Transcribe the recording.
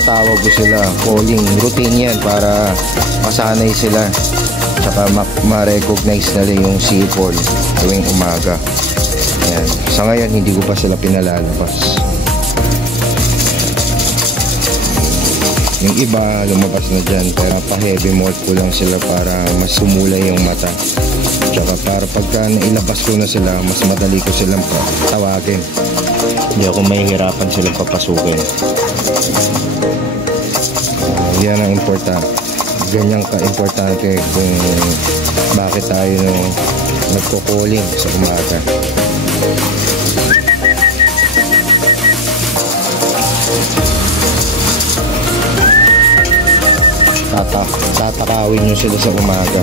tinatawag ko sila calling. Routine yan para masanay sila. Tsaka ma-recognize nila yung sipol tuwing umaga. Ayan. Sa ngayon, hindi ko pa sila pinalalabas. Yung iba, lumabas na dyan. Pero pa-heavy mode ko lang sila para mas sumulay yung mata. Tsaka para pagka nailabas ko na sila, mas madali ko silang tawagin. Hindi ako mahihirapan silang papasukin. Yan ang importante. Ganyan ka-importante kung bakit tayo nagko-calling sa umaga. Tatakawin nyo sila sa umaga.